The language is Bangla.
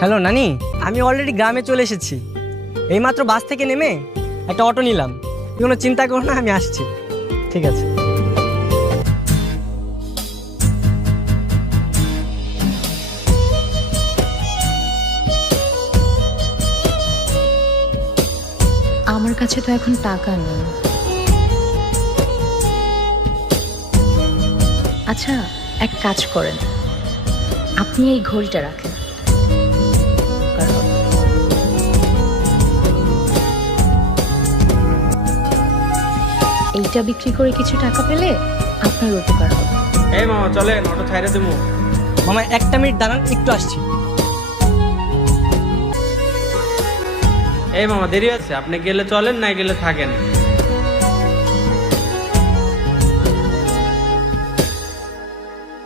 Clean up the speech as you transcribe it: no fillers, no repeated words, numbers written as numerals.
হ্যালো নানি, আমি অলরেডি গ্রামে চলে এসেছি। এইমাত্র বাস থেকে নেমে একটা অটো নিলাম। তুমি কোনো চিন্তা করো না, আমি আসছি। ঠিক আছে। আমার কাছে তো এখন টাকা নেই। আচ্ছা, এক কাজ করেন, আপনি এই ঘড়িটা রাখেন। এইটা বিক্রি করে কিছু টাকা পেলে আপনার উপকার হবে। এই মামা চলেন, অটো ছাইড়ে দেবো। মামা একটা মিনিট দাঁড়ান, একটু আসছি। এই মামা দেরি আছে, আপনি গেলে চলেন, না গেলে থাকেন।